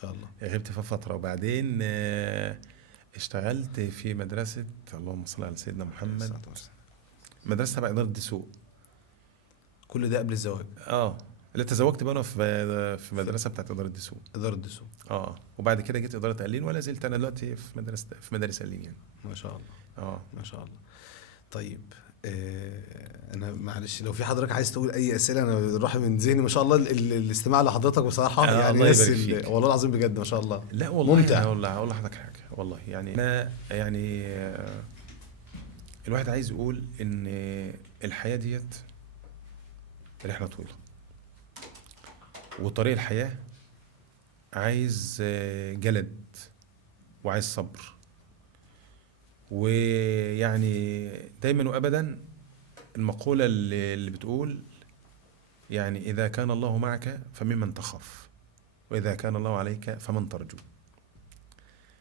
شاء الله. غبت في فترة، وبعدين اشتغلت في مدرسة، اللهم صل على سيدنا محمد، مدرسة تبع إدارة السوق. كل ده قبل الزواج؟ لا، تزوجت بقى انا في مدرسة بتاعت إدارة السوق. إدارة السوق. وبعد كده جيت إدارة قليل، ولا زلت انا دلوقتي في مدارس قليل يعني. ما شاء الله. ما شاء الله. طيب انا معلش لو في حضرتك عايز تقول اي اسئله، انا راح من ذهني ما شاء الله الاستماع لحضرتك بصراحه. يعني الله يبارك فيك. والله العظيم بجد ما شاء الله. لا والله ممتع. اقول لحضرتك حاجه، والله يعني انا يعني الواحد عايز يقول ان الحياه ديت رحله طويله، وطريق الحياه عايز جلد وعايز صبر. ويعني دايما وابدا المقوله اللي بتقول يعني إذا كان الله معك فممن تخاف، وإذا كان الله عليك فمن ترجو.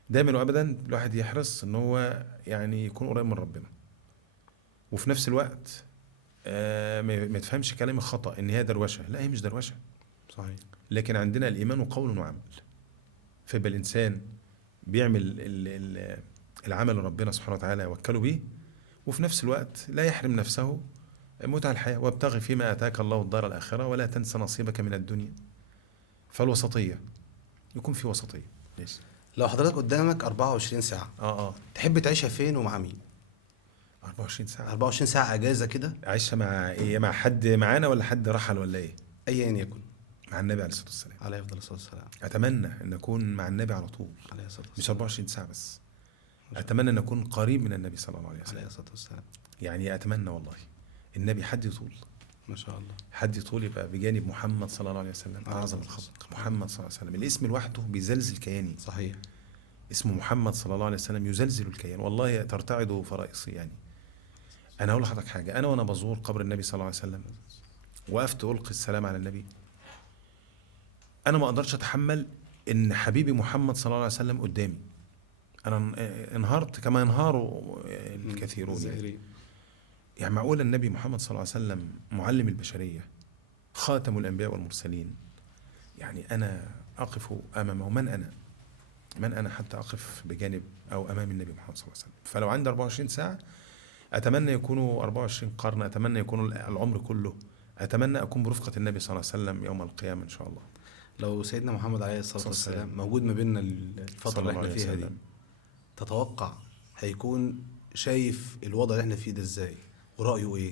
دايما وأبدا الواحد يحرص إن هو يعني يكون قريب من ربنا، وفي نفس الوقت ما يتفهمش كلام الخطأ إن هي دروشة. لا، هي مش دروشة، صحيح. لكن عندنا الإيمان قول وعمل. فيبقى الإنسان بيعمل العمل ربنا سبحانه وتعالى يوكله به، وفي نفس الوقت لا يحرم نفسه متع الحياة. وابتغي فيما آتاك الله الدار الآخرة ولا تنس نصيبك من الدنيا. فالوسطية، يكون في وسطية. ليش؟ لو حضرتك قدامك 24 ساعة تحب تعيشها فين ومع مين؟ 24 ساعة 24 ساعة أجازة كده. عايشها مع إيه؟ مع حد معانا ولا حد رحل ولا إيه؟ أيا يكن. مع النبي عليه الصلاة والسلام. عليه أفضل الصلاة والسلام. أتمنى أن أكون مع النبي على طول، عليه الصلاة والسلام. مش 24 ساعة بس. أتمنى أن أكون قريب من النبي صلى الله عليه وسلم. عليه الصلاة والسلام. يعني أتمنى والله النبي حد يطول، ما شاء الله، حد يطول يبقى بجانب محمد صلى الله عليه وسلم، أعظم الخلق. محمد صلى الله عليه وسلم الاسم لوحده بيزلزل كياني. صحيح. اسمه محمد صلى الله عليه وسلم يزلزل الكيان، والله ترتعد فرائصي. يعني أنا أقول لحضرتك حاجة، أنا وأنا بزور قبر النبي صلى الله عليه وسلم وقفت ألقي السلام على النبي، أنا ما أقدرش أتحمل إن حبيبي محمد صلى الله عليه وسلم قدامي. أنا انهارت كما ينهار الكثيرون. يعني معقول النبي محمد صلى الله عليه وسلم معلم البشرية، خاتم الأنبياء والمرسلين، يعني أنا أقف أمامه؟ من أنا حتى أقف بجانب أو أمام النبي محمد صلى الله عليه وسلم؟ فلو عندي 24 ساعة أتمنى يكونوا 24 قرن، أتمنى يكون العمر كله، أتمنى أكون برفقة النبي صلى الله عليه وسلم يوم القيامة إن شاء الله. لو سيدنا محمد عليه الصلاة والسلام موجود ما بيننا الفترة اللي احنا فيها دي، تتوقع هيكون شايف الوضع اللي احنا فيه ده ازاي، ورأيه ايه،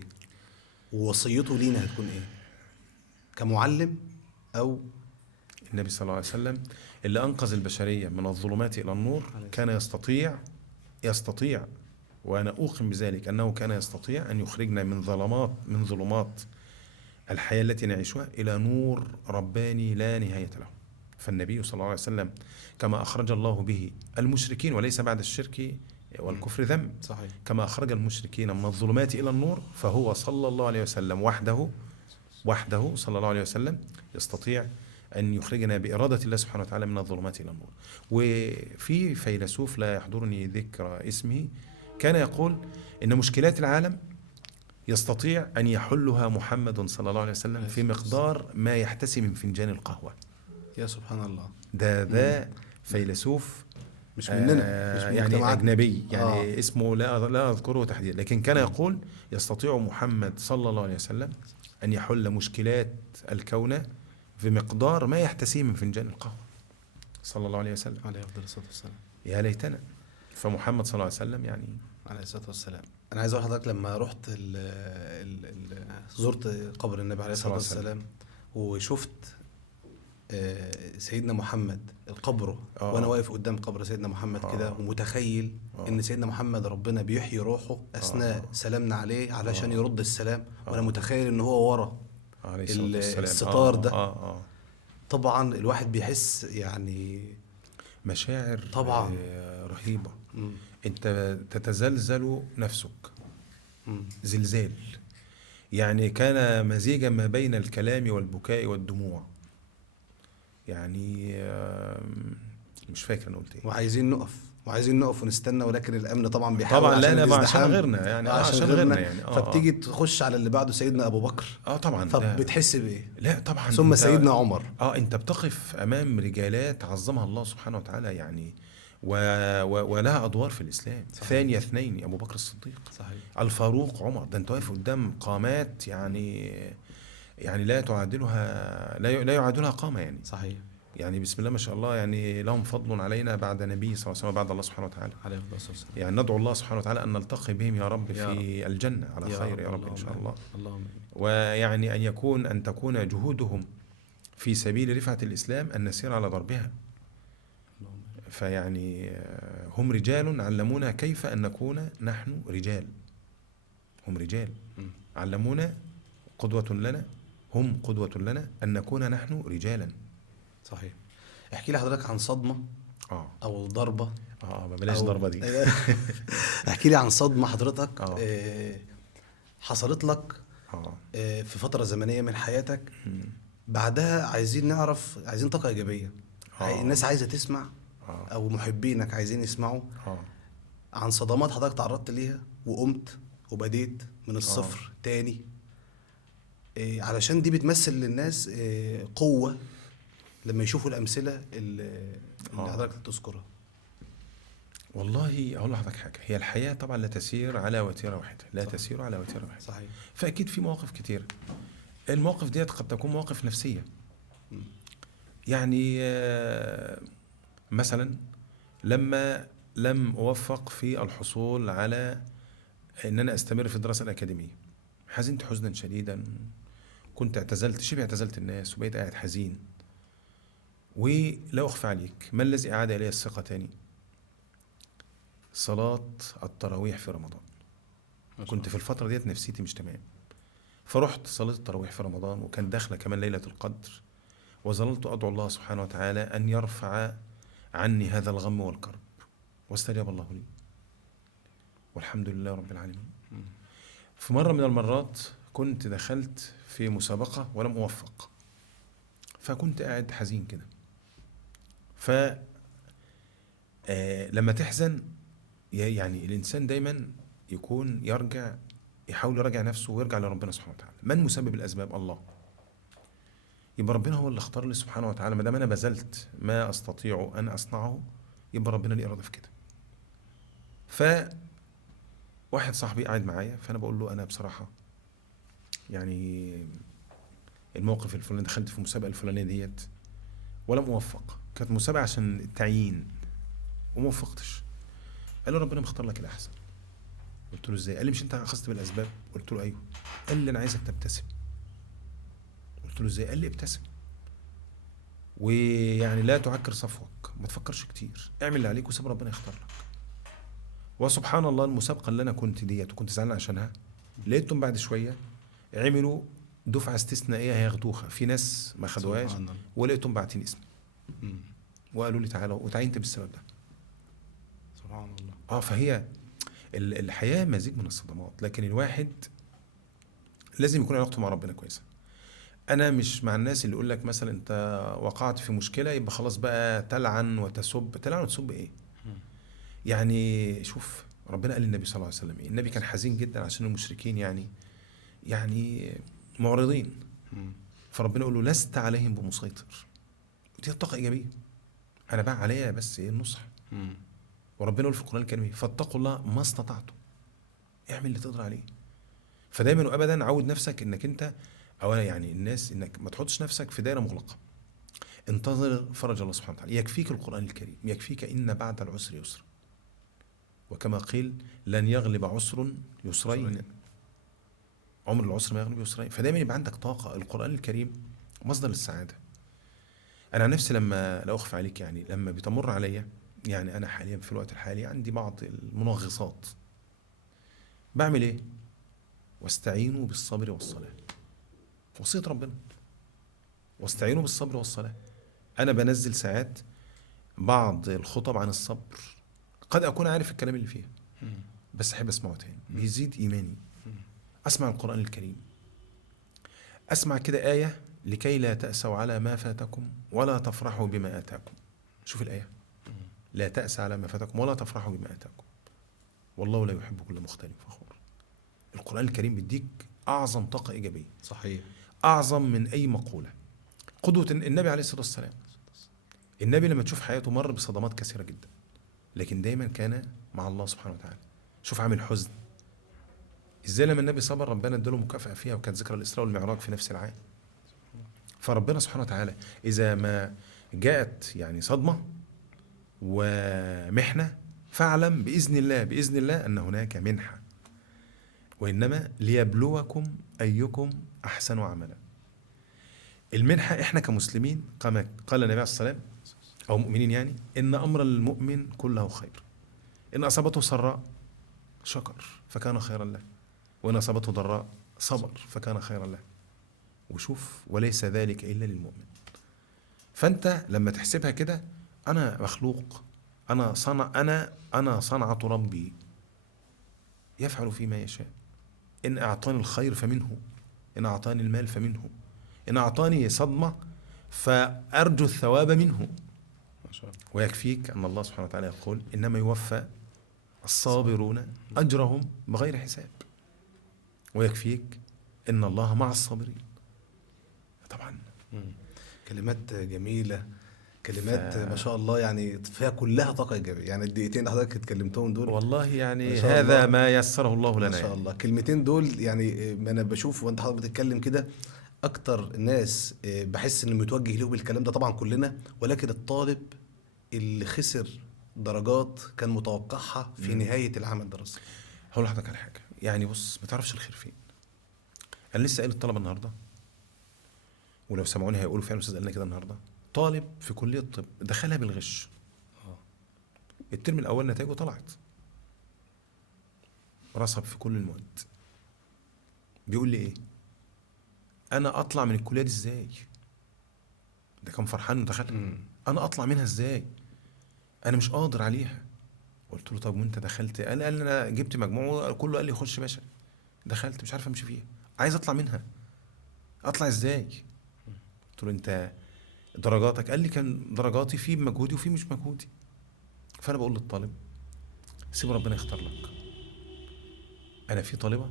ووصيته لينا هتكون ايه كمعلم؟ أو النبي صلى الله عليه وسلم اللي أنقذ البشرية من الظلمات إلى النور كان يستطيع، وأنا أوقن بذلك أنه كان يستطيع أن يخرجنا من ظلمات الحياة التي نعيشها إلى نور رباني لا نهاية له. فالنبي صلى الله عليه وسلم كما أخرج الله به المشركين، وليس بعد الشرك والكفر ذنب، صحيح، كما أخرج المشركين من الظلمات إلى النور، فهو صلى الله عليه وسلم وحده صلى الله عليه وسلم يستطيع أن يخرجنا بإرادة الله سبحانه وتعالى من الظلمات إلى النور. وفي فيلسوف لا يحضرني ذكر اسمه كان يقول إن مشكلات العالم يستطيع أن يحلها محمد صلى الله عليه وسلم في مقدار ما يحتسي من فنجان القهوة. يا سبحان الله. ده فيلسوف مش مننا، مش من يعني أجنبي، يعني اسمه لا أذكره تحديدا، لكن كان يقول يستطيع محمد صلى الله عليه وسلم أن يحل مشكلات الكون في مقدار ما يحتسيه من فنجان القهوة صلى الله عليه وسلم. عليه أفضل الصلاة والسلام. يا ليتنا. فمحمد صلى الله عليه وسلم يعني عليه الصلاة والسلام. أنا عايز أقول لحضرتك لما رحت زرت قبر النبي عليه الصلاة والسلام وشفت سيدنا محمد قبره، وأنا واقف قدام قبر سيدنا محمد كده ومتخيل إن سيدنا محمد ربنا بيحيي روحه أثناء سلامنا عليه علشان يرد السلام، وأنا متخيل إن هو ورا الستار ده. طبعا الواحد بيحس يعني مشاعر طبعا رهيبة. انت تتزلزل نفسك زلزال، يعني كان مزيجا ما بين الكلام والبكاء والدموع. يعني مش فاكر انا قلت ايه. وعايزين نقف وعايزين نقف ونستنى، ولكن الامن طبعا بيحاول طبعا عشان لا عشان الازدحام، غيرنا يعني عشان عشان غيرنا. غيرنا يعني فبتيجي تخش على اللي بعده سيدنا ابو بكر، طبعا فبتحس بايه؟ لا طبعا ثم انت سيدنا عمر. انت بتقف امام رجالات عظمها الله سبحانه وتعالى يعني ولها ادوار في الاسلام. صحيح. ثاني اثنين ابو بكر الصديق، صحيح. الفاروق عمر. ده انت واقف قدام قامات يعني لا تعادلها، لا يعادلها قامه يعني. صحيح. يعني بسم الله ما شاء الله، يعني لهم فضل علينا بعد نبي صلى الله عليه وسلم، بعد الله سبحانه وتعالى. عليه الصلاه والسلام. يعني ندعو الله سبحانه وتعالى ان نلتقي بهم يا رب يا في الجنه على خير يا رب ان شاء الله. اللهم ويعني أن تكون جهودهم في سبيل رفعة الإسلام أن نسير على ضربها. فيعني هم رجال علمونا كيف أن نكون نحن رجال. هم رجال علمونا، قدوة لنا، هم قدوة لنا أن نكون نحن رجالا. صحيح. احكي لي حضرتك عن صدمة أو ضربة. ما بلاش ضربة دي. احكي لي عن صدمة حضرتك حصلت لك في فترة زمنية من حياتك، بعدها عايزين نعرف، عايزين طاقة إيجابية. الناس عايزة تسمع أو محبينك عايزين يسمعوا عن صدمات حضرتك تعرضت ليها وقمت وبديت من الصفر تاني، علشان دي بتمثل للناس قوة لما يشوفوا الأمثلة اللي حضرتك تذكرها. والله أقول لحضرتك حاجة، هي الحياة طبعا لا تسير على وتيرة واحدة، لا تسير على وتيرة واحدة. صحيح. فأكيد في مواقف كتير، المواقف ديت قد تكون مواقف نفسية. يعني مثلا لما لم أوفق في الحصول على أن أنا أستمر في الدراسة الأكاديمية، حزنت حزنا شديدا، كنت شبه اعتزلت الناس وبقيت قاعد حزين. ولا أخفى عليك، ما الذي أعاد إلي الثقة تاني؟ صلاة التراويح في رمضان. كنت في الفترة ديت نفسيتي مش تمام، فرحت صلاة التراويح في رمضان، وكان داخلة كمان ليلة القدر، وظللت أدعو الله سبحانه وتعالى أن يرفع عني هذا الغم والكرب، واستجاب الله لي والحمد لله رب العالمين. في مرة من المرات كنت دخلت في مسابقة ولم أوفق، فكنت قاعد حزين كده. لما تحزن يعني الإنسان دايما يكون يحاول يراجع نفسه ويرجع لربنا سبحانه وتعالى. من مسبب الأسباب؟ الله. يبقى ربنا هو اللي اختار لي سبحانه وتعالى، ما دام أنا بذلت ما أستطيع أن أصنعه يبقى ربنا لي إرادة في كده. واحد صاحبي قاعد معايا، فأنا بقول له أنا بصراحة يعني الموقف الفلاني، دخلت في المسابقة الفلانية ديت ولم أوفق، كانت مسابقة عشان التعيين وما وفقتش. قال له ربنا مختار لك الأحسن. قلت له ازاي؟ قال لي مش انت اخذت بالاسباب؟ قلت له ايوه. قال لي انا عايزك تبتسم. قلت له ازاي؟ قال لي ابتسم، ويعني لا تعكر صفوك، ما تفكرش كتير، اعمل اللي عليك وسيب ربنا يختار لك. وسبحان الله المسابقه اللي انا كنت ديت وكنت زعلان عشانها، لقيتهم بعد شويه عملوا دفعه استثنائيه هياخدوها، في ناس ما خدوهاش، ولقيتهم باعتين اسمي وقالوا لي تعالى وتعينت بالسبب ده. سبحان الله. فهي الحياة مزيج من الصدمات، لكن الواحد لازم يكون علاقته مع ربنا كويسة. أنا مش مع الناس اللي يقول لك مثلا أنت وقعت في مشكلة يبقى خلاص بقى تلعن وتسب. تلعن وتسب إيه؟ يعني شوف ربنا قال للنبي صلى الله عليه وسلم، النبي كان حزين جدا عشان المشركين يعني معرضين، فربنا يقول له لست عليهم بمسيطر. دي طاقة إيجابية، أنا بقى عليا بس النصح. وربنا يقول في القرآن الكريم فاتقوا الله ما استطعتم، اعمل اللي تقدر عليه. فدايما وابدا عود نفسك انك انت اولا يعني الناس انك ما تحطش نفسك في دائره مغلقه. انتظر فرج الله سبحانه وتعالى، يكفيك القرآن الكريم، يكفيك ان بعد العسر يسرا، وكما قيل لن يغلب عسر يسرين، عمر العسر ما يغلب يسرين. فدايما يبقى عندك طاقه. القرآن الكريم مصدر للسعاده. انا عن نفسي لما لا اخفى عليك يعني لما بتمر عليا، يعني أنا حاليا في الوقت الحالي عندي بعض المنغصات، بعمل إيه؟ واستعينوا بالصبر والصلاة، وصية ربنا، واستعينوا بالصبر والصلاة. أنا بنزل ساعات بعض الخطب عن الصبر، قد أكون عارف الكلام اللي فيها بس أحب أسمعه تاني، بيزيد إيماني. أسمع القرآن الكريم، أسمع كده آية لكي لا تأسوا على ما فاتكم ولا تفرحوا بما آتاكم. شوف الآية، لا تأس على ما فاتكم ولا تفرحوا بما آتاكم والله لا يحب كل مختال فخور. القرآن الكريم بيديك أعظم طاقة إيجابية، صحيح. أعظم من أي مقولة. قدوة النبي عليه الصلاة والسلام، النبي لما تشوف حياته مر بصدمات كثيرة جدا، لكن دايما كان مع الله سبحانه وتعالى. شوف عامل حزن ازاي لما النبي صبر ربنا اداله مكافأة فيها، وكانت ذكرى الإسراء والمعراج في نفس العام. فربنا سبحانه وتعالى إذا ما جاءت يعني صدمة ومحنة فاعلم بإذن الله أن هناك منحة، وإنما ليبلوكم أيكم أحسن عملا. المنحة إحنا كمسلمين كما قال النبي عليه الصلاة والسلام أو مؤمنين يعني، إن أمر المؤمن كله خير، إن أصابته سراء شكر فكان خيرا له، وإن أصابته ضراء صبر فكان خيرا له. وشوف وليس ذلك إلا للمؤمن. فأنت لما تحسبها كده، أنا مخلوق، أنا صنعة ربي يفعل فيما يشاء. إن أعطاني الخير فمنه، إن أعطاني المال فمنه، إن أعطاني صدمة فأرجو الثواب منه. ما شاء الله. ويكفيك أن الله سبحانه وتعالى يقول إنما يوفى الصابرون أجرهم بغير حساب. ويكفيك إن الله مع الصابرين. طبعا كلمات جميلة، كلمات ما شاء الله، يعني فيها كلها طاقة إيجابية. يعني الدقيقتين اللي حضرتك اتكلمتهم دول والله يعني ما شاء هذا الله. ما يسره الله لنا ما شاء يعني. الله. كلمتين دول يعني ما أنا بشوف وأنت حضرتك بتتكلم كده، أكتر ناس بحس إنه متوجه له بالكلام ده طبعا كلنا، ولكن الطالب اللي خسر درجات كان متوقعها في نهاية العام الدراسي. هقول لحضرتك على حاجة، يعني بص ما تعرفش الخير فين. أنا لسه قايل الطلبة النهاردة، ولو سمعوني هيقولوا فعلا الأستاذ قالنا كده النهاردة، طالب في كلية الطب دخلها بالغش. الترم الأول نتائجه طلعت، رسب في كل المواد. بيقول لي إيه؟ أنا أطلع من الكلية دي إزاي؟ ده كان فرحان إنه دخلها. أنا أطلع منها إزاي؟ أنا مش قادر عليها. قلت له طب وأنت دخلت؟ قال أنا جبت مجموع كله قال لي خش باشا. دخلت مش عارف أمشي فيها، عايز أطلع منها، أطلع إزاي؟ قلت له أنت درجاتك؟ قال لي كان درجاتي في مجهودي وفي مش مجهودي. فأنا بقول للطالب سيب ربنا يختار لك. أنا في طالبة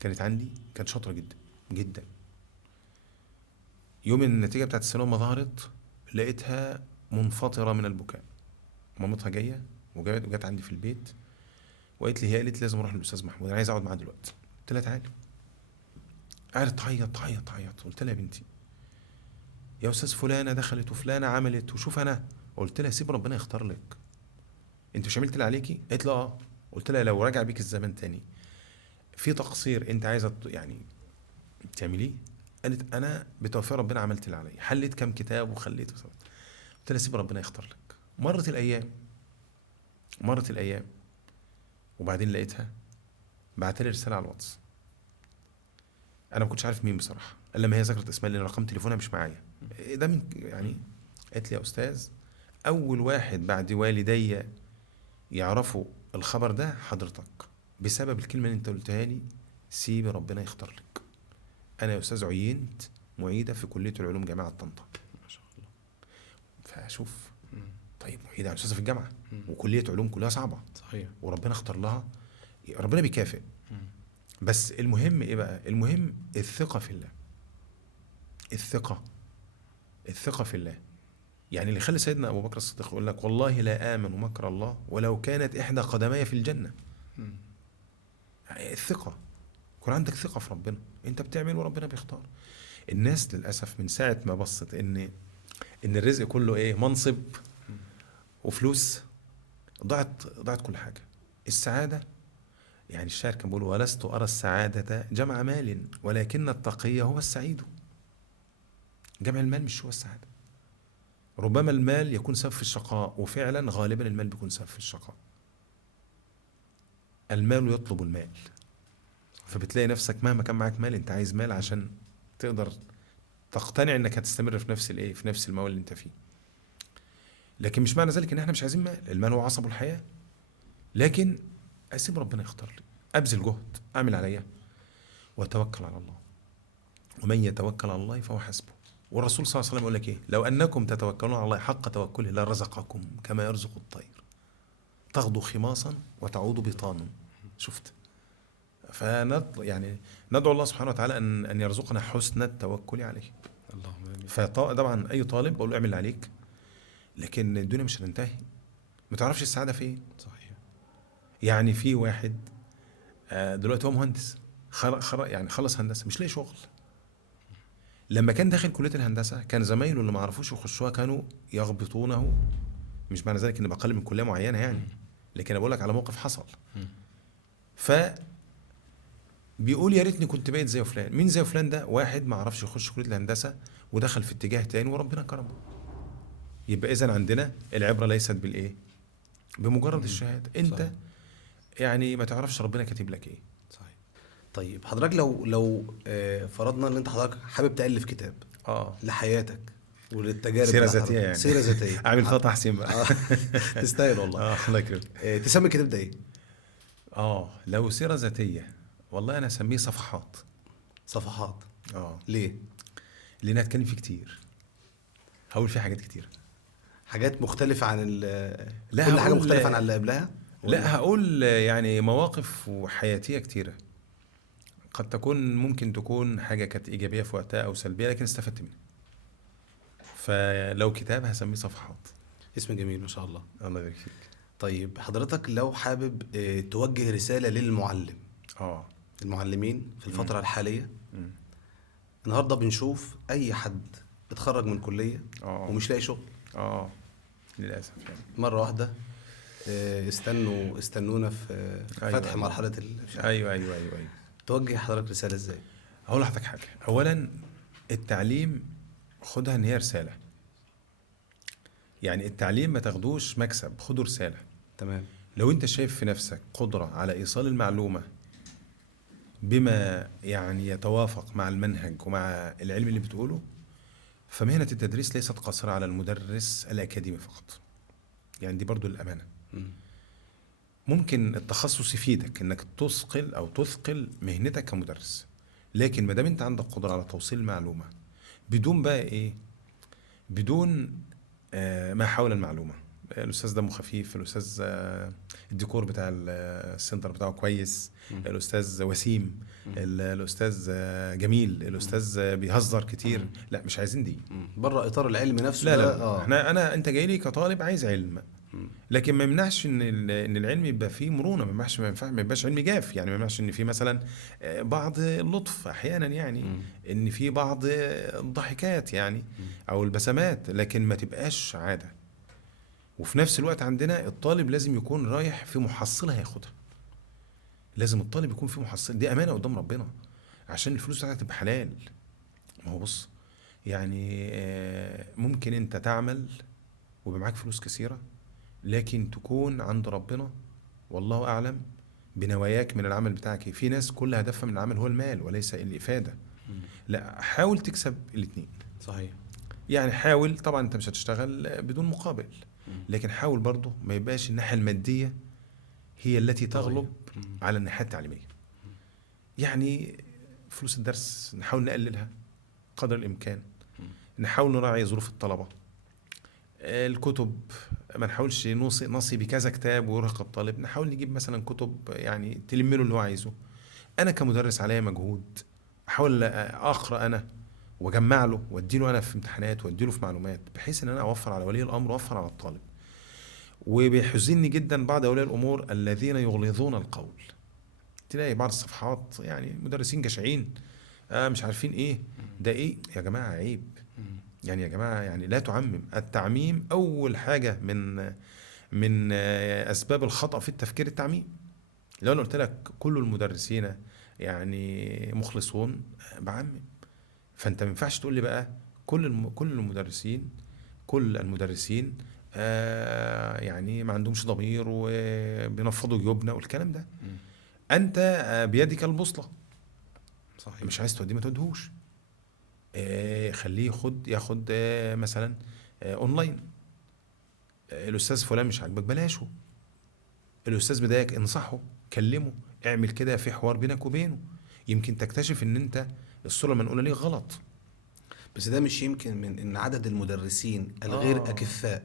كانت عندي كانت شاطرة جدا جدا، يوم النتيجة بتاعت الثانوية ما ظهرت لقيتها منفطرة من البكاء. مامتها جاية وجت عندي في البيت وقالت لي، هي قالت لازم اروح للاستاذ محمود، انا عايز اقعد معاه دلوقتي. قلت لها تعالي. قعدت تعيط. قلت لها يا بنتي يا استاذ فلانة دخلت وفلانة عملت وشوف انا. قلت لها سيب ربنا يختار لك، انت مش عملت اللي عليكي؟ قالت لي اه. قلت لها لو رجع بيك الزمن تاني في تقصير انت عايزه يعني تعمليه؟ قالت انا بتوفيق ربنا عملت اللي عليا، حليت كام كتاب وخليت وصلت. قلت لها سيب ربنا يختار لك. مرت الايام وبعدين لقيتها بعت لي رساله على الواتس. انا ما كنتش عارف مين بصراحه، الا لما هي ذكرت اسمها لان رقم تليفونها مش معايا. ده من يعني قالت لي يا استاذ اول واحد بعد والدي يعرفوا الخبر ده حضرتك، بسبب الكلمه اللي انت قلتها لي سيب ربنا يختار لك. انا يا استاذ عينت معيده في كليه العلوم جامعه طنطا. ما شاء الله. فاشوف طيب معيده استاذه في الجامعه وكليه علوم كلها صعبه، صحيح. وربنا اختار لها، ربنا بيكافئ. بس المهم ايه بقى؟ المهم الثقه في الله. الثقه في الله يعني اللي خلى سيدنا ابو بكر الصديق يقول لك والله لا امن مكر الله ولو كانت احدى قدمي في الجنه. الثقه، يكون عندك ثقه في ربنا، انت بتعمل وربنا بيختار. الناس للاسف من ساعه ما بصت ان الرزق كله ايه؟ منصب وفلوس، ضاعت كل حاجه. السعاده يعني الشاعر كان بيقول ولست ارى السعاده جمع مال ولكن التقي هو السعيد. جمع المال مش هو السعاده. ربما المال يكون سبب في الشقاء، وفعلا غالبا المال بيكون سبب في الشقاء. المال يطلب المال، فبتلاقي نفسك مهما كان معاك مال انت عايز مال عشان تقدر تقتنع انك هتستمر في نفس الايه، في نفس الموال اللي انت فيه. لكن مش معنى ذلك ان احنا مش عايزين مال، المال هو عصب الحياه. لكن اسيب ربنا يختار لي، ابذل جهد، اعمل عليا واتوكل على الله. ومن يتوكل على الله فهو حسبه. والرسول صلى الله عليه وسلم يقول لك ايه؟ لو انكم تتوكلون على الله حق توكله لرزقكم كما يرزق الطير تغدو خماصا وتعود بطانا. شفت؟ يعني ندعو الله سبحانه وتعالى ان يرزقنا حسن التوكل عليه. اللهم امين. فطبعا اي طالب بقول له اعمل اللي عليك، لكن الدنيا مش هتنتهي، ما تعرفش السعاده فين. صحيح. يعني في واحد دلوقتي هو مهندس، يعني خلص هندسه مش لاقي شغل. لما كان داخل كليه الهندسه كان زمايله اللي ما عرفوش يخشوها كانوا يغبطونه. مش معنى ذلك اني بقلل من كليه معينه يعني، لكن انا بقول لك على موقف حصل. ف بيقول يا ريتني كنت بقيت زي فلان. مين زي فلان ده؟ واحد ما عرفش يخش كليه الهندسه ودخل في اتجاه تاني وربنا كرمه. يبقى اذا عندنا العبره ليست بالايه؟ بمجرد الشهاده. انت صحيح. يعني ما تعرفش ربنا كاتب لك ايه. صحيح. طيب حضرتك لو فرضنا ان انت حضرتك حابب تألف كتاب لحياتك وللتجارب سيره بتاعت ذاتيه حضرتك. يعني. سيرة ذاتية. اعمل فيها تحسين بقى. تستاهل والله. الله يكرمك. تسمي الكتاب ده ايه؟ لو سيره ذاتيه والله انا اسميه صفحات. صفحات. ليه؟ لان هتكلم فيه كتير، هقول فيه حاجات كتير، حاجات مختلفة عن لا كل حاجة مختلفة عن اللي قبلها. لا هقول يعني مواقف وحياتية كتيرة، قد تكون ممكن تكون حاجة كانت إيجابية في وقتها أو سلبية لكن استفدت منها. فلو كتاب هسميه صفحات. اسم جميل ما شاء الله. الله يبارك فيك. طيب حضرتك لو حابب توجه رسالة للمعلم، المعلمين في الفترة الحالية. النهاردة بنشوف أي حد اتخرج من كلية ومش لاقي شغل. للأسف يعني. مرة واحدة استنونا في فتح مرحلة أيوة. توجه حضرتك رسالة ازاي؟ هقول لحضرتك حاجة. أولا التعليم خدها إن هي رسالة، يعني التعليم ما تاخدوش مكسب، خده رسالة. تمام. لو أنت شايف في نفسك قدرة على إيصال المعلومة بما يعني يتوافق مع المنهج ومع العلم اللي بتقوله، فمهنة التدريس ليست قاصرة على المدرس الأكاديمي فقط. يعني دي برضو الأمانة. ممكن التخصص يفيدك انك تثقل او تثقل مهنتك كمدرس، لكن ما دام انت عندك قدرة على توصيل المعلومة بدون بقى ايه، بدون ما حول المعلومة. الاستاذ دمه خفيف، الاستاذ الديكور بتاع السنتر بتاعه كويس، الاستاذ وسيم، الاستاذ جميل، الاستاذ بيهزر كتير. لا مش عايزين دي بره اطار العلم نفسه. لا انت جاي لي كطالب عايز علم، لكن ما يمنعش ان العلم يبقى فيه مرونه، ما يبقاش علم جاف. يعني ما يمنعش ان في مثلا بعض اللطف احيانا، يعني ان في بعض الضحكات يعني او البسمات، لكن ما تبقاش عاده. وفي نفس الوقت عندنا الطالب لازم يكون رايح في محصله هياخدها. لازم الطالب يكون في محصله، دي امانه قدام ربنا عشان الفلوس بتاعتك تبقى حلال. ما هو بص، يعني ممكن انت تعمل ويبقى معاك فلوس كثيره، لكن تكون عند ربنا والله أعلم بنواياك من العمل بتاعك. في ناس كل هدفها من العمل هو المال وليس الإفادة. لا، حاول تكسب الاثنين. صحيح. يعني حاول، طبعا انت مش هتشتغل بدون مقابل، لكن حاول برضو ما يبقاش الناحية المادية هي التي تغلب على الناحية التعليمية. يعني فلوس الدرس نحاول نقللها قدر الإمكان، نحاول نراعي ظروف الطلبة. الكتب ما نحاولش نصي بكذا كتاب ويرهق الطالب، نحاول نجيب مثلا كتب يعني تلم له اللي هو عايزه. انا كمدرس عليا مجهود، احاول اقرا انا واجمع له وادي له انا في امتحانات وادي له في معلومات، بحيث ان انا اوفر على ولي الامر واوفر على الطالب. وبيحزنني جدا بعض اولياء الامور الذين يغلظون القول. تلاقي بعض الصفحات يعني مدرسين جشعين مش عارفين ايه ده ايه. يا جماعه عيب، يعني يا جماعة يعني لا تعمم. التعميم أول حاجة من أسباب الخطأ في التفكير التعميم. لو أنا قلت لك كل المدرسين يعني مخلصون بعمم، فأنت ما ينفعش تقول لي بقى كل المدرسين يعني ما عندهمش ضمير وبينفضوا جيوبنا والكلام ده. أنت بيدك البوصلة. صحيح. مش عايز توديه ما توديهوش. خليه ياخد مثلا اونلاين. الاستاذ فلان مش عاجبك بلاشه. الاستاذ بدايك انصحه، كلمه، اعمل كده في حوار بينك وبينه، يمكن تكتشف ان انت الصورة المنقولة ليه غلط. بس ده مش يمكن من ان عدد المدرسين الغير اكفاء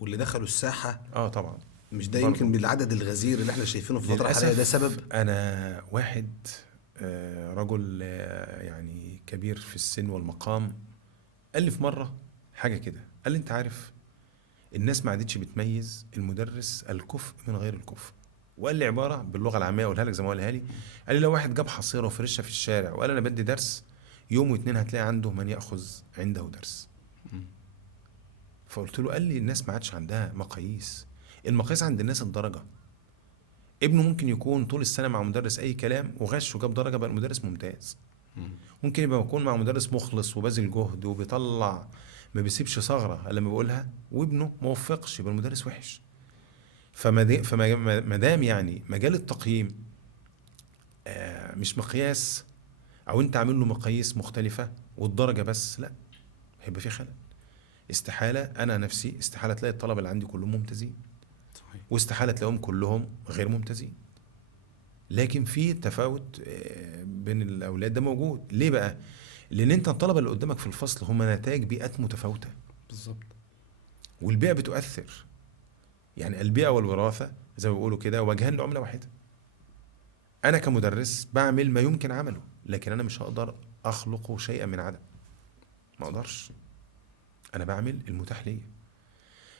واللي دخلوا الساحه طبعا مش ده برضو. يمكن بالعدد الغزير اللي احنا شايفينه في الفتره الحاليه ده سبب؟ انا واحد رجل يعني كبير في السن والمقام قال لي في مره حاجه كده، قال لي انت عارف الناس ما عادتش بتميز المدرس الكفء من غير الكفء. وقال لي عباره باللغه العاميه اقولها لك زي ما قالها لي، قال لي لو واحد جاب حصيره وفرشها في الشارع وقال انا بدي درس، يوم واتنين هتلاقي عنده من ياخذ عنده درس. فقلت له، قال لي الناس ما عادش عندها مقاييس، المقاييس عند الناس الدرجه. ابنه ممكن يكون طول السنه مع مدرس اي كلام وغش وجاب درجه بقى المدرس ممتاز. ممكن يبقى يكون مع مدرس مخلص وبذل جهد وبيطلع ما بيسيبش ثغره لما بيقولها، وابنه ما وفقش يبقى المدرس وحش. فما دام يعني مجال التقييم مش مقياس، او انت عامل له مقاييس مختلفه والدرجه بس، لا، هيبقى في خلل. استحاله انا نفسي استحاله تلاقي الطلبه اللي عندي كلهم ممتازين، صحيح. واستحاله تلاقيهم كلهم غير ممتازين. لكن في تفاوت بين الاولاد ده موجود. ليه بقى؟ لان انت الطلبه اللي قدامك في الفصل هم نتائج بيئات متفاوته. بالظبط. والبيئه بتؤثر، يعني البيئه والوراثه زي ما بيقولوا كده وجهان لعمله واحده. انا كمدرس بعمل ما يمكن عمله، لكن انا مش هقدر اخلق شيئا من عدم، ما اقدرش. انا بعمل المتاح ليا.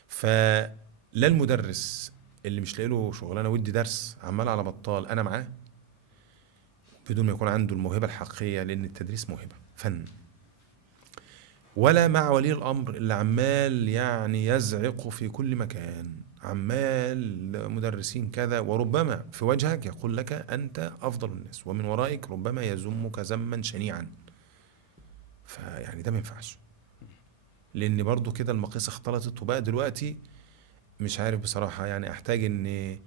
فلا المدرس اللي مش لاقي له شغلانه ودي درس عمال على بطال انا معاه بدون ما يكون عنده الموهبه الحقيقيه، لان التدريس موهبه فن. ولا مع ولي الامر اللي عمال يعني يزعق في كل مكان، عمال مدرسين كذا، وربما في وجهك يقول لك انت افضل الناس، ومن ورائك ربما يذمك ذما شنيعا. فيعني ده ما ينفعش، لان برضو كده المقاييس اختلطت. وبقى دلوقتي مش عارف بصراحه، يعني احتاج ان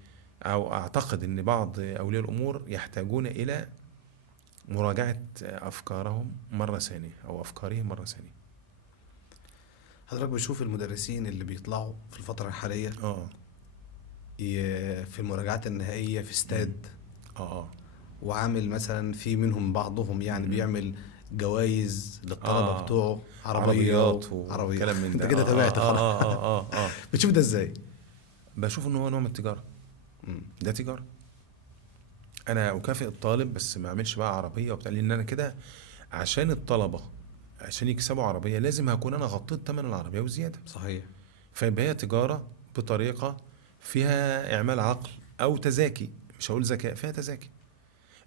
او اعتقد ان بعض اولياء الامور يحتاجون الى مراجعه افكارهم مره ثانيه، او افكارهم مره ثانيه. حضرتك بتشوف المدرسين اللي بيطلعوا في الفتره الحاليه في المراجعات النهائيه في استاد وعامل مثلا في منهم بعضهم يعني بيعمل جوائز للطلبه بتوعه، عربيات وكلام من ده. انت كده تابعت خلاص. بتشوف ده ازاي؟ بشوف ان هو نوع من التجاره. ده تجاره. انا اكافئ الطالب بس ما اعملش بقى عربيه وبتاع، لان انا كده عشان الطلبه عشان يكسبوا عربيه لازم هكون انا غطيت ثمن العربيه وزياده. صحيح. فيبقى هي تجاره بطريقه فيها اعمال عقل او تزاكي، مش هقول ذكاء، فيها تزاكي.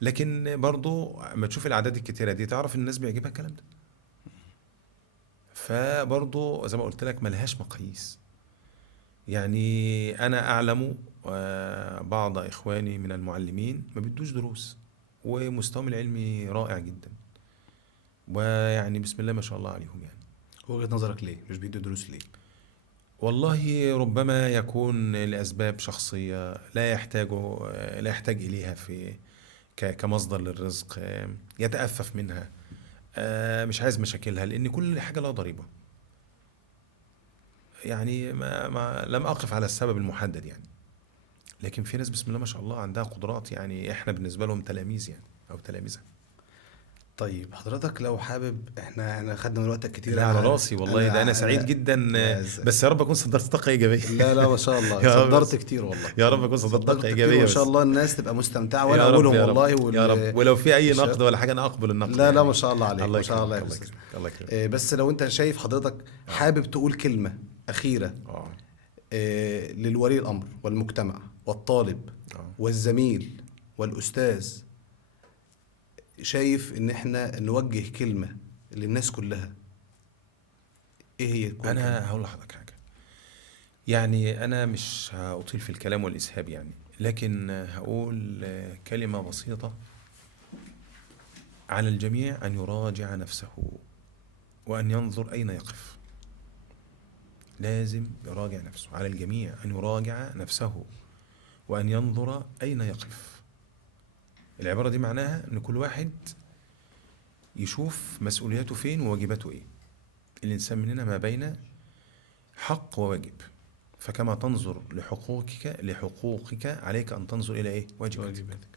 لكن برضو ما تشوف الاعداد الكتيره دي تعرف الناس بيعجبها الكلام ده. فبرضو زي ما قلت لك ملهاش مقاييس. يعني انا اعلم بعض اخواني من المعلمين ما بيدوش دروس ومستواهم العلمي رائع جدا، ويعني بسم الله ما شاء الله عليهم. يعني وجهة نظرك ليه مش بيدوا دروس ليه؟ والله ربما يكون لأسباب شخصية لا يحتاج إليها في كمصدر للرزق، يتأفف منها، مش عايز مشاكلها، لأن كل حاجة لها ضريبة. يعني ما لم أقف على السبب المحدد يعني، لكن في ناس بسم الله ما شاء الله عندها قدرات، يعني احنا بالنسبة لهم تلاميذ يعني أو تلاميذة. طيب حضرتك لو حابب، احنا خدنا من وقتك كتير. لا على راسي والله، ده انا سعيد جدا، بس يا رب اكون صدرت طاقه ايجابيه. لا ما شاء الله صدرت كتير والله. يا رب اكون صدرت طاقه ايجابيه ما شاء الله الناس تبقى مستمتعه وانا اقولهم والله. يا رب ولو في اي نقد ولا حاجه انا اقبل النقد. لا يعني. ما شاء الله عليك، الله ما شاء الله يكرمك. الله يكرمك. بس لو انت شايف حضرتك حابب تقول كلمه اخيره للولي الامر والمجتمع والطالب والزميل والاستاذ، شايف ان احنا نوجه كلمه للناس كلها، ايه هي؟ انا هقول لحضرتك حاجه، يعني انا مش هأطيل في الكلام والاسهاب يعني، لكن هقول كلمه بسيطه: على الجميع ان يراجع نفسه وان ينظر اين يقف. لازم يراجع نفسه، على الجميع ان يراجع نفسه وان ينظر اين يقف. العباره دي معناها ان كل واحد يشوف مسؤولياته فين وواجباته ايه. الإنسان مننا ما بين حق وواجب، فكما تنظر لحقوقك عليك أن تنظر إلى إيه؟ واجباتك.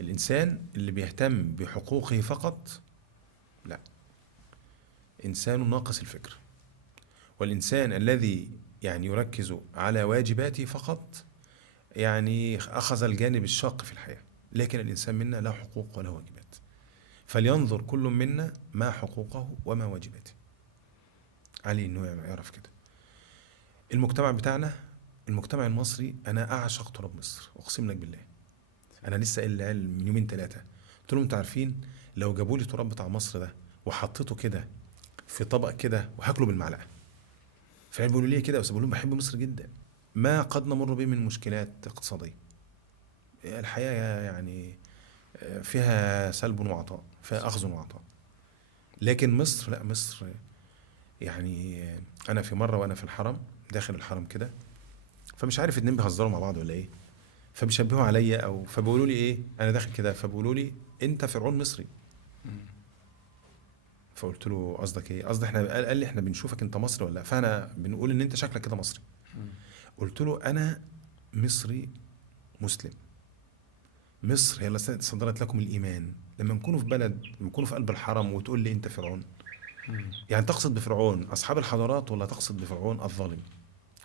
الإنسان اللي بيهتم بحقوقه فقط لا، إنسان ناقص الفكر. والإنسان الذي يعني يركز على واجباته فقط يعني أخذ الجانب الشاق في الحياة. لكن الإنسان منا له حقوق وله واجبات، فلينظر كل منا ما حقوقه وما واجباته. عليه إنه يعرف كده. المجتمع بتاعنا، المجتمع المصري، أنا أعشق تراب مصر، أقسم لك بالله. أنا لسه قايل للعيال من يومين 3، قلت لهم أنتوا عارفين لو جابوا لي تراب بتاع مصر ده وحطيته كده في طبق كده وهاكله بالمعلقة. فالعيال بيقولوا لي كده، بس بقول لهم بحب مصر جدا، ما قد نمر به من مشكلات اقتصادية. الحياة يعني فيها سلب وعطاء، فيها أخذ وعطاء. لكن مصر لا، مصر يعني أنا في مرة وأنا في الحرم، داخل الحرم كده، فمش عارف اتنين بيهزروا مع بعض ولا إيه، فبيشبهوا عليا أو فبيقولوا لي إيه، أنا داخل كده فبيقولوا لي أنت فرعون مصري. فقلت له قصدك إيه؟ قصدي إحنا، قال لي إحنا بنشوفك أنت مصري ولا لأ؟ فأنا بنقول إن أنت شكلك كده مصري. قلت له أنا مصري مسلم. مصر هي التي صدرت لكم الإيمان. لما نكونوا في بلد، لما نكونوا في قلب الحرم وتقول لي أنت فرعون، يعني تقصد بفرعون أصحاب الحضارات ولا تقصد بفرعون الظالم؟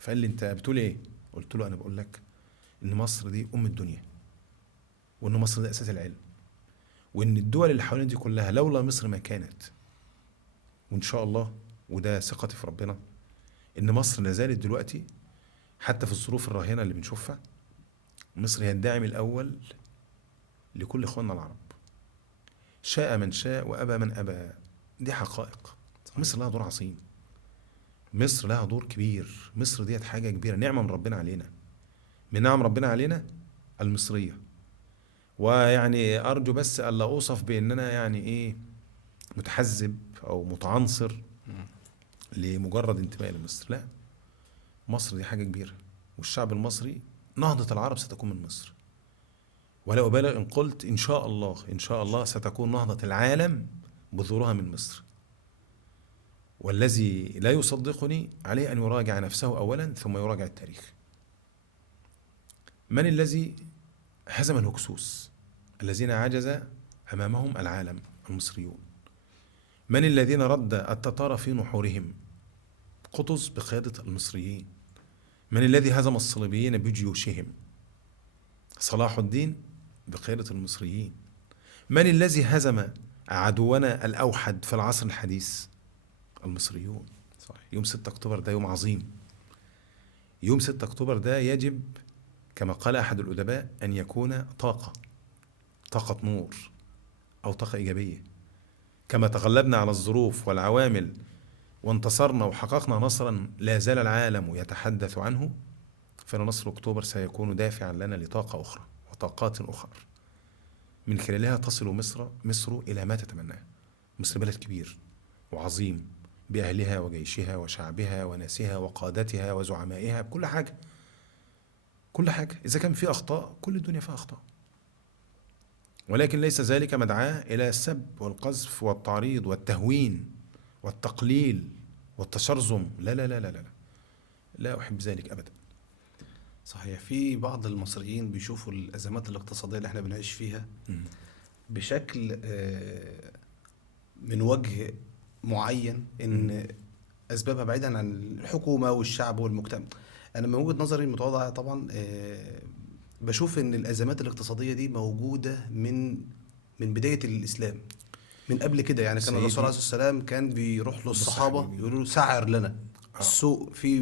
فقال لي أنت بتقول إيه؟ قلت له أنا بقول لك إن مصر دي أم الدنيا، وإن مصر ده أساس العلم، وإن الدول اللي حوالين دي كلها لولا مصر ما كانت. وإن شاء الله، وده ثقتي في ربنا، إن مصر لازالت دلوقتي حتى في الظروف الراهنة اللي بنشوفها، مصر هي الداعم الأول لكل إخواننا العرب، شاء من شاء وأبى من أبى. دي حقائق. مصر لها دور عظيم، مصر لها دور كبير. مصر ديت حاجة كبيرة، نعمة من ربنا علينا، من نعم ربنا علينا المصرية. ويعني أرجو بس ألا أوصف بأننا يعني إيه متحزب أو متعنصر لمجرد انتماء لمصر، لا، مصر دي حاجة كبيرة. والشعب المصري، نهضة العرب ستكون من مصر، ولا أبالغ إن قلت إن شاء الله، إن شاء الله ستكون نهضة العالم بذورها من مصر. والذي لا يصدقني عليه أن يراجع نفسه أولا ثم يراجع التاريخ. من الذي هزم الهكسوس الذين عجز أمامهم العالم؟ المصريون. من الذين رد التتار في نحورهم؟ قطز بقيادة المصريين. من الذي هزم الصليبيين بجيوشهم؟ صلاح الدين بقيادة المصريين. من الذي هزم عدونا الأوحد في العصر الحديث؟ المصريون. صحيح. يوم 6 أكتوبر ده يوم عظيم. يوم 6 أكتوبر ده يجب كما قال أحد الأدباء أن يكون طاقة نور أو طاقة إيجابية. كما تغلبنا على الظروف والعوامل وانتصرنا وحققنا نصرا لا زال العالم يتحدث عنه، فإن نصر أكتوبر سيكون دافعا لنا لطاقة أخرى وطاقات أخرى من خلالها تصل مصر إلى ما تتمناه. مصر بلد كبير وعظيم بأهلها وجيشها وشعبها وناسها وقادتها وزعمائها، بكل حاجة، كل حاجة. إذا كان في أخطاء، كل الدنيا فيها أخطاء، ولكن ليس ذلك مدعاة إلى السب والقذف والتعريض والتهوين والتقليل والتشرذم. لا لا لا لا لا، لا أحب ذلك أبدا. صحيح. في بعض المصريين بيشوفوا الأزمات الاقتصادية اللي احنا بنعيش فيها بشكل من وجه معين، ان اسبابها بعيدا عن الحكومة والشعب والمجتمع. انا من وجهة نظري المتواضعة طبعا بشوف ان الازمات الاقتصادية دي موجودة من بداية الاسلام، من قبل كده. يعني كان الرسول عليه الصلاة والسلام كان بيروح له الصحابة يقولوا له سعر لنا السوق في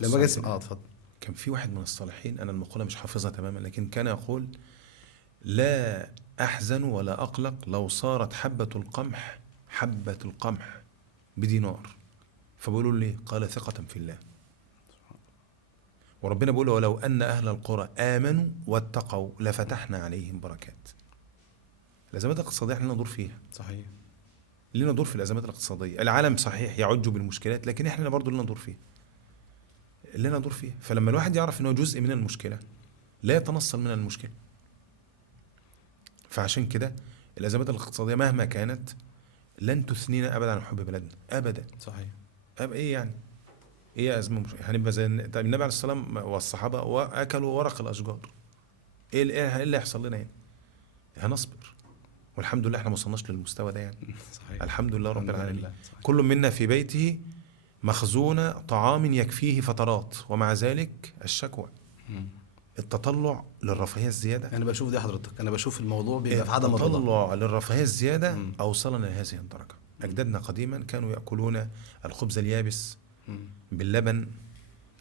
لما جه اتفضل. كان في واحد من الصالحين، أنا المقولة مش حافظها تماما، لكن كان يقول: لا أحزن ولا أقلق لو صارت حبة القمح بدينار. فبقولوا ليه؟ قال: ثقة في الله. وربنا بيقول: ولو أن أهل القرى آمنوا واتقوا لفتحنا عليهم بركات. الأزمات الاقتصادية احنا لنا دور فيها. صحيح. لنا دور في الأزمات الاقتصادية. العالم صحيح يعج بالمشكلات، لكن احنا برضو لنا دور فيها، لنا دور فيها. فلما الواحد يعرف انه جزء من المشكلة لا يتنصل من المشكلة. فعشان كده الأزمات الاقتصادية مهما كانت لن تثنينا أبدا عن حب بلدنا أبدا. صحيح. إيه يعني؟ إيه أزمة هنبقى زي النبي عليه السلام والصحابة وأكلوا ورق الأشجار؟ إيه اللي يحصل لنا يعني؟ هنصبر والحمد لله احنا ما وصلناش للمستوى ده يعني. صحيح. الحمد لله رب الحمد العالمين. لله. صحيح. كل منا في بيته مخزون طعام يكفيه فترات، ومع ذلك الشكوى، مم. التطلع للرفاهية الزيادة. انا بشوف دي حضرتك، انا بشوف الموضوع بيبقى في عدم الرضا. التطلع للرفاهية الزيادة مم. أوصلنا لهذه الدرجة. أجدادنا قديما كانوا يأكلون الخبز اليابس مم. باللبن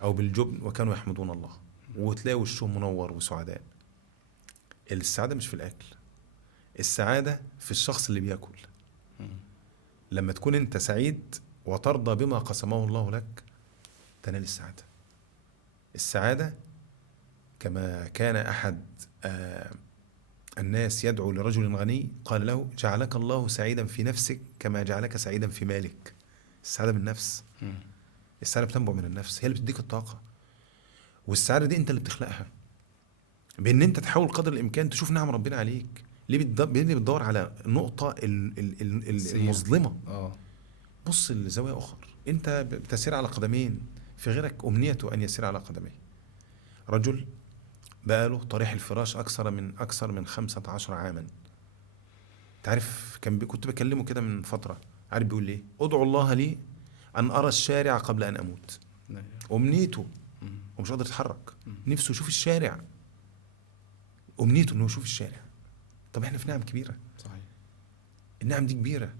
أو بالجبن وكانوا يحمدون الله، وتلاقي وشهم منور وسعداء. السعادة مش في الأكل، السعادة في الشخص اللي بيأكل. مم. لما تكون أنت سعيد وترضى بما قسمه الله لك تنال السعادة. السعادة كما كان أحد الناس يدعو لرجل غني قال له: جعلك الله سعيدا في نفسك كما جعلك سعيدا في مالك. السعادة بالنفس، مم. السعادة بتنبع من النفس، هي اللي بتديك الطاقة، والسعادة دي انت اللي بتخلقها بان انت تحاول قدر الامكان تشوف نعم ربنا عليك. ليه بتدور على النقطة المظلمة؟ بص لزاوية أخرى. أنت بتسير على قدمين، في غيرك أمنيته أن يسير على قدميه. رجل بقاله طريح الفراش أكثر من 15 عاما. تعرف كنت بكلمه كده من فترة، عارف بيقول ليه؟ أدعو الله لي أن أرى الشارع قبل أن أموت. أمنيته، ومش قادر يتحرك، نفسه يشوف الشارع، أمنيته أنه يشوف الشارع. طب إحنا في نعم كبيرة. صحيح. النعم دي كبيرة.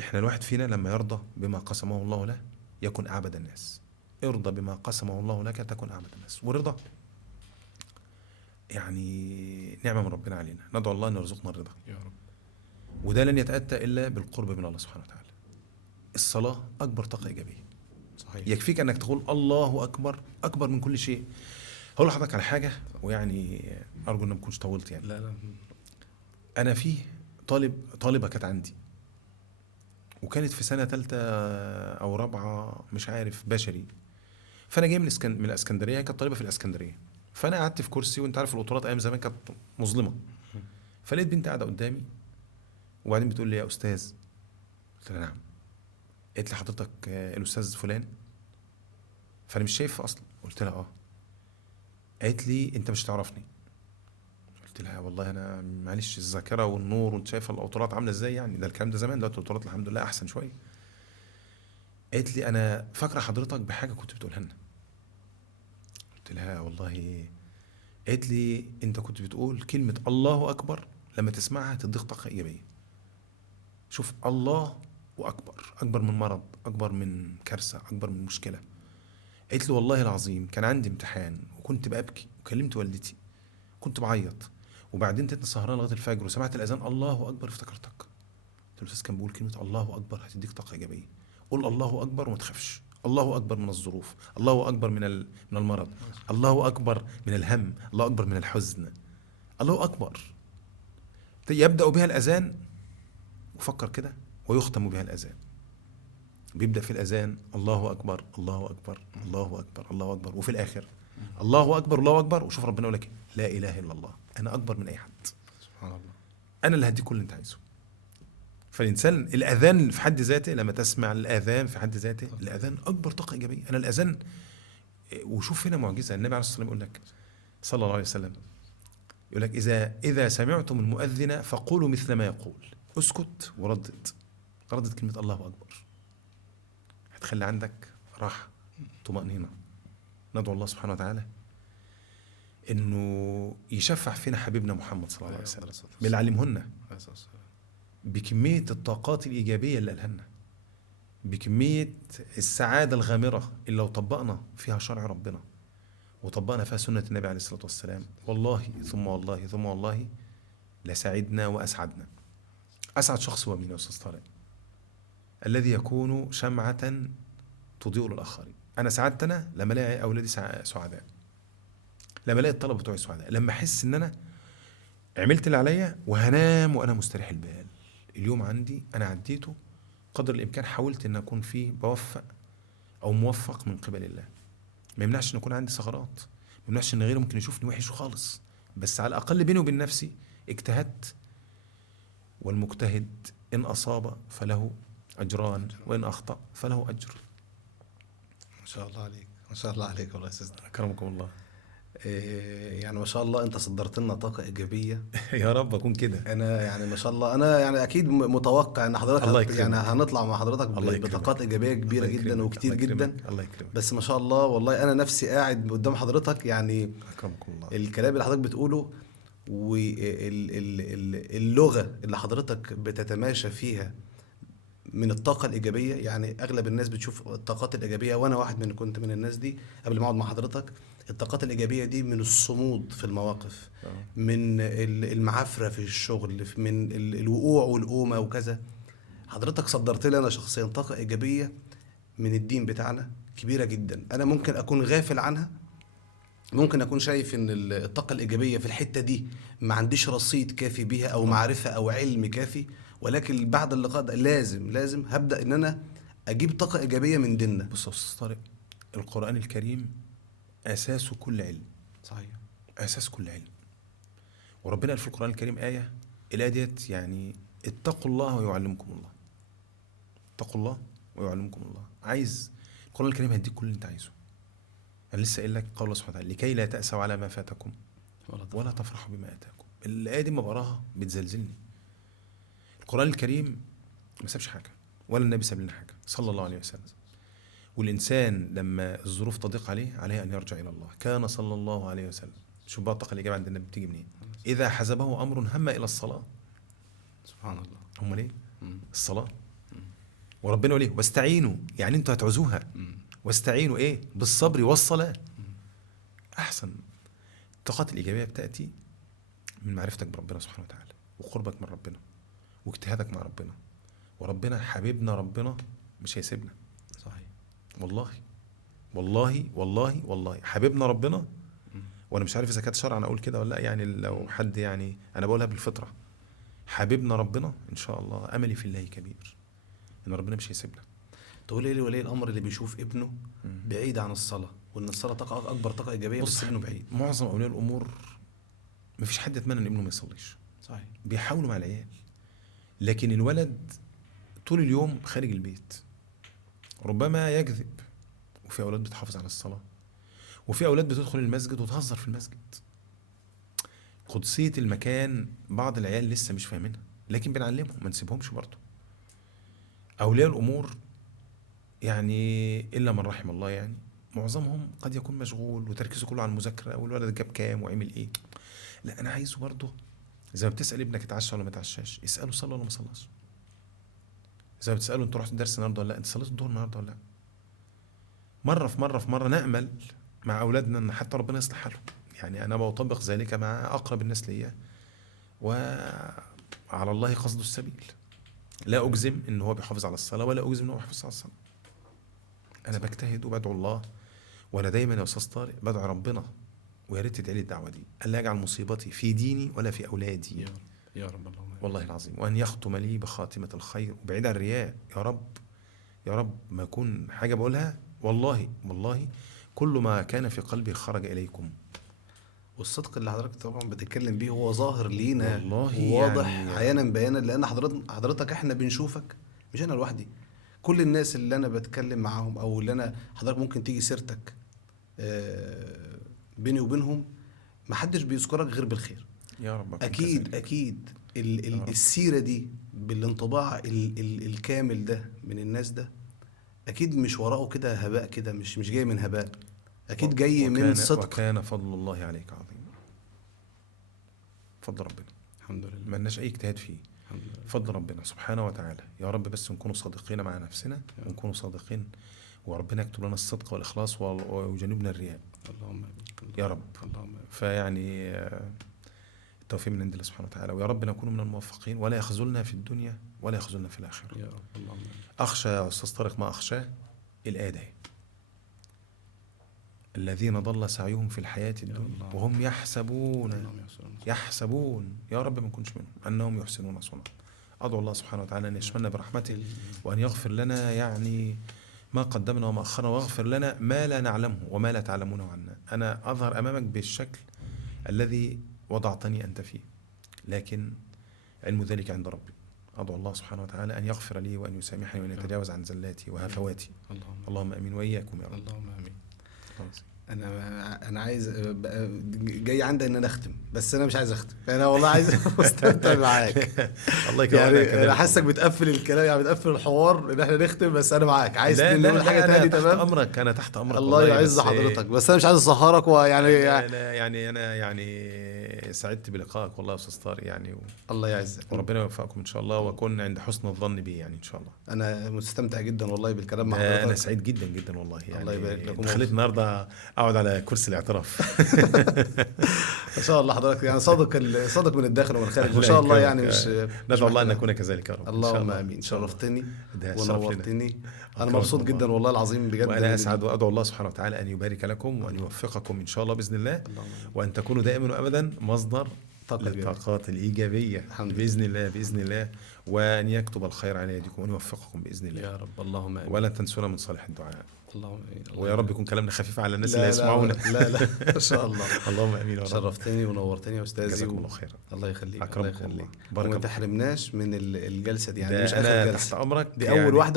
إحنا الواحد فينا لما يرضى بما قسمه الله له يكون أعبد الناس. ارضى بما قسمه الله لك تكون أعبد الناس. والرضا يعني نعمة من ربنا علينا، ندعو الله أن يرزقنا الرضا يا رب. وده لن يتأتى إلا بالقرب من الله سبحانه وتعالى. الصلاة أكبر طاقة إيجابية. صحيح. يكفيك أنك تقول الله أكبر، أكبر من كل شيء. هقول لحضرتك على حاجة، ويعني أرجو أن ما أكونش طولت يعني. لا. أنا في طالبة كانت عندي، وكانت في سنة 3 أو 4 مش عارف بشري. فأنا جاي من الإسكندرية، كانت طالبة في الإسكندرية. فأنا قعدت في كرسي، وأنت عارف القطارات أيام زمان كانت مظلمة. فلقيت بنت قاعدة قدامي، وبعدين بتقول لي: يا أستاذ. قلت لها: نعم. قالت لي: حضرتك الأستاذ فلان؟ فأنا مش شايف أصلا. قلت لها: قالت لي: أنت مش تعرفني. قلت لها: والله أنا معلش الذاكرة والنور، وأنت شايفة القطارات عاملة إزاي يعني، ده الكلام ده زمان، دلوقتي القطارات الحمد لله أحسن شوية. قالت لي: أنا فاكرة حضرتك بحاجة كنت بتقولها لنا. قلت لها: والله. قالت لي: أنت كنت بتقول كلمة الله أكبر لما تسمعها تديك طاقة إيجابية. شوف، الله وأكبر، أكبر من مرض، أكبر من كارثة، أكبر من مشكلة. قالت لي: والله العظيم كان عندي امتحان وكنت بأبكي، وكلمت والدتي كنت بعيط، وبعدين تتنا سهران لغاية الفجر وسمعت الأذان الله أكبر افتكرتك. قلت له: الأستاذ كان بيقول كلمة الله أكبر هتديك طاقة إيجابية. قول الله أكبر وما تخافش. الله أكبر من الظروف، الله أكبر من المرض، الله أكبر من الهم، الله أكبر من الحزن، الله أكبر. يبدأ بها الأذان، وفكر كده، ويختم بها الأذان. بيبدأ في الأذان الله أكبر الله أكبر الله أكبر الله أكبر، وفي الآخر الله أكبر الله أكبر. وشوف ربنا يقول لك: لا إله إلا الله، أنا أكبر من أي حد. سبحان الله. أنا اللي هديك كل اللي أنت عايزه. فالإنسان الأذان في حد ذاته، لما تسمع الأذان في حد ذاته، الأذان أكبر طاقة إيجابية. أنا الأذان، وشوف هنا معجزة. النبي عليه الصلاة والسلام يقول لك صلى الله عليه وسلم، يقول لك: إذا سمعتم المؤذن فقولوا مثل ما يقول. اسكت وردد كلمة الله أكبر، هتخلي عندك راحة، طمأنينة. ندعو الله سبحانه وتعالى إنه يشفع فينا حبيبنا محمد صلى الله عليه وسلم باللي علمهن، بكمية الطاقات الإيجابية اللي قالها لنا، بكمية السعادة الغامرة اللي لو طبقنا فيها شرع ربنا وطبقنا فيها سنة النبي عليه الصلاة والسلام، والله ثم والله ثم والله لسعدنا وأسعدنا. أسعد شخص هو مين يا أستاذ طارق؟ الذي يكون شمعة تضيء للآخرين. أنا سعادتنا لما ألاقي أولادي سعداء، لما ألاقي الطلبة بتوعي سعداء، لما أحس إن أنا عملت اللي عليا وهنام وأنا مستريح البال. اليوم عندي أنا عديته قدر الإمكان، حاولت إن أكون فيه بوفق أو موفق من قبل الله. ما يمنعش إن يكون عندي ثغرات، ما يمنعش إن غيري ممكن يشوفني وحش خالص، بس على الأقل بيني وبين نفسي اجتهدت. والمجتهد إن أصاب فله أجران، وإن أخطأ فله أجر. ما شاء الله عليك، ما شاء الله عليك والله يا أستاذ. أكرمكم الله. يعني ما شاء الله انت صدرت لنا طاقة ايجابية. يا رب اكون كده. انا يعني ما شاء الله، انا يعني اكيد متوقع ان حضرتك الله يعني يكرمك. هنطلع مع حضرتك الله يكرمك. بطاقات ايجابية كبيرة الله جدا يكرمك. وكتير الله جدا. يكرمك. الله يكرمك. بس ما شاء الله والله انا نفسي قاعد قدام حضرتك يعني اكرمكم الله. الكلام اللي حضرتك بتقوله واللغة اللي حضرتك بتتماشى فيها من الطاقة الإيجابية. يعني أغلب الناس بتشوف الطاقات الإيجابية، وأنا واحد كنت من الناس دي قبل ما أقعد مع حضرتك. الطاقات الإيجابية دي من الصمود في المواقف، من المعافرة في الشغل، من الوقوع والقومة وكذا. حضرتك صدرت لي أنا شخصيا طاقة إيجابية من الدين بتاعنا كبيرة جدا. أنا ممكن أكون غافل عنها، ممكن أكون شايف إن الطاقة الإيجابية في الحتة دي ما عنديش رصيد كافي بيها أو معرفة أو علم كافي. ولكن بعد اللقاء ده لازم هبدأ إن أنا أجيب طاقة إيجابية من ديننا. بص يا أستاذ طارق، القرآن الكريم أساسه كل علم. صحيح. أساس كل علم. وربنا قال في القرآن الكريم آية، الآية ديت يعني اتقوا الله ويعلمكم الله. اتقوا الله ويعلمكم الله. عايز القرآن الكريم هيديك كل اللي أنت عايزه. أنا لسه قايل لك قول الله سبحانه وتعالى لكي لا تأسوا على ما فاتكم ولا تفرحوا بما آتاكم. الآية دي ما بقراها بتزلزلني. القرآن الكريم ما سابش حاجة، ولا النبي ساب لنا حاجة صلى الله عليه وسلم. والإنسان لما الظروف تضيق عليه أن يرجع إلى الله. كان صلى الله عليه وسلم، شوف بقى الطاقة الإيجابية عند النبي بتيجي منين؟ إذا حزبه أمر هم إلى الصلاة. سبحان الله. هم ليه؟ الصلاة. وربنا وليه واستعينوا، يعني أنتوا هتعوزوها. واستعينوا إيه؟ بالصبر والصلاة. أحسن. الطاقات الإيجابية بتأتي من معرفتك بربنا سبحانه وتعالى، وقربك من ربنا، واجتهادك مع ربنا. وربنا حبيبنا، ربنا مش هيسيبنا. صحيح. والله والله والله والله حبيبنا ربنا. وانا مش عارف اذا كانت شرعا اقول كده ولا لا، يعني لو حد، يعني انا بقولها بالفطره. حبيبنا ربنا ان شاء الله، املي في الله كبير ان ربنا مش هيسيبنا. تقول ايه لولي الامر اللي بيشوف ابنه بعيد عن الصلاه، وان الصلاه طاقه اكبر طاقه ايجابيه، بس ابنه بعيد؟ معظم اولياء الامور مفيش حد يتمنى ان ابنه ما يصليش. صحيح. بيحاولوا مع العيال، لكن الولد طول اليوم خارج البيت، ربما يكذب. وفي اولاد بتحافظ على الصلاه، وفي اولاد بتدخل المسجد وتهزر في المسجد. قدسية المكان بعض العيال لسه مش فاهمينها، لكن بنعلمهم، ما نسيبهمش برضه. اولياء الامور يعني الا من رحم الله، يعني معظمهم قد يكون مشغول وتركيزه كله على المذاكره، والولد جاب كام وعمل ايه. لا، انا عايزه برضه زي ما بتسال ابنك اتعشى ولا ما اتعشاش، اساله صلى ولا ما صلاش. زي ما بتساله انت رحت الدرس النهارده ولا لا، انت صليت الظهر النهارده ولا لا. مره نامل مع اولادنا ان حتى ربنا يصلح حالهم. يعني انا بطبق ذلك مع اقرب الناس ليا، وعلى الله قصد السبيل. لا اجزم ان هو بيحافظ على الصلاه، ولا اجزم ان هو بيحافظ على الصلاه. انا بجتهد وبدعو الله. وانا دايما يا استاذ طارق بدعو ربنا، ويا ريت تدعي لي الدعوه دي، الا يجعل مصيبتي في ديني ولا في اولادي. يا رب يا رب. اللهم والله العظيم. وان يختم لي بخاتمه الخير، وبعيد عن الرياء. يا رب يا رب ما يكون حاجه بقولها والله والله كل ما كان في قلبي خرج اليكم. والصدق اللي حضرتك طبعا بتتكلم بيه هو ظاهر لينا والله وواضح يعني عيانا بيانا، لان حضرتك احنا بنشوفك، مش انا لوحدي. كل الناس اللي انا بتكلم معاهم او اللي انا حضرتك ممكن تيجي سيرتك بيني وبينهم، محدش بيذكرك غير بالخير. يا رب. اكيد اكيد السيرة دي بالانطباع الكامل ده من الناس ده، اكيد مش وراءه كده هباء كده، مش جاي من هباء، اكيد جاي من صدق. وكان فضل الله عليك عظيم. فضل ربنا الحمد لله، ما لناش اي اجتهاد فيه. الحمد لله. فضل ربنا سبحانه وتعالى. يا رب بس نكونوا صادقين مع نفسنا، ونكونوا صادقين، وربنا يكتب لنا الصدق والاخلاص ويجنبنا الرياء. اللهم يا رب. اللهم. فيعني التوفيق من عند الله سبحانه وتعالى، ويا رب نكون من الموفقين، ولا يخذلنا في الدنيا ولا يخذلنا في الاخره. يا رب. اللهم. اخشى يا استاذ طارق ما اخشاه الآية دي: الذين ضل سعيهم في الحياة الدنيا وهم يحسبون يا رب ما نكونش منهم أنهم يحسنون صنعا. أدعو الله سبحانه وتعالى أن يشملنا برحمته، وأن يغفر لنا يعني ما قدمنا وما أخرنا، واغفر لنا ما لا نعلمه وما لا تعلمونه عنا. أنا أظهر أمامك بالشكل الذي وضعتني أنت فيه، لكن علم ذلك عند ربي. أدعو الله سبحانه وتعالى أن يغفر لي وأن يسامحني وأن يتجاوز عن زلاتي وهفواتي. اللهم آمين وإياكم يا رب. اللهم آمين. انا عايز جاي عندي ان انا اختم، بس انا مش عايز اختم، انا والله عايز مستمتع معاك. الله يكرمك. يعني انا حاسك بتقفل الكلام، يعني بتقفل الحوار ان احنا نختم، بس انا معاك، عايز لا نقول لا حاجه لا، تاني. انا تحت تمام، امرك، انا تحت امرك الله والله. يعز بس حضرتك، بس انا مش عايز اسهرك ويعني لا لا، يعني انا يعني سعدت بلقائك والله يا استاذ طارق يعني الله يعزك. وربنا يوفقكم ان شاء الله، واكون عند حسن الظن بي يعني ان شاء الله. انا مستمتع جدا والله بالكلام مع ده انا حضرتك. سعيد جدا جدا والله يعني. الله يبارك لك. انت خليت النهارده اقعد على كرسي الاعتراف. ان شاء الله حضرتك يعني صادق من الداخل ومن الخارج، وان الله شاء الله يكرمك. يعني مش ندعو الله ان محتاج. نكون كذلك يا رب. إن شاء اللهم الله. امين. إن شاء الله. شرفتني ده شرف لنا. ونورتني. انا أكرمكم مبسوط الله. جدا والله العظيم بجد. وانا اسعد وادعو الله سبحانه وتعالى ان يبارك لكم وان يوفقكم ان شاء الله باذن الله، اللهم آمين. وان تكونوا دائما وابدا مصدر طاقة إيجابية. للطاقات الايجابيه الحمد لله. باذن الله باذن الله، وان يكتب الخير على يديكم وان يوفقكم باذن الله. يا رب. اللهم امين. ولا تنسونا من صالح الدعاء. اللهم امين. ويا رب يكون كلامنا خفيف على الناس اللي لا يسمعونا. لا لا ان شاء الله. اللهم امين يا رب. شرفتني ونورتني يا استاذي. جزاكم الله خيرا. الله يخليك. الله أكرمكم يخليك. الله. بارك وما الله. تحرمناش من الجلسه دي، يعني ده مش أنا اخر تحت جلسه، امرك دي يعني. اول واحده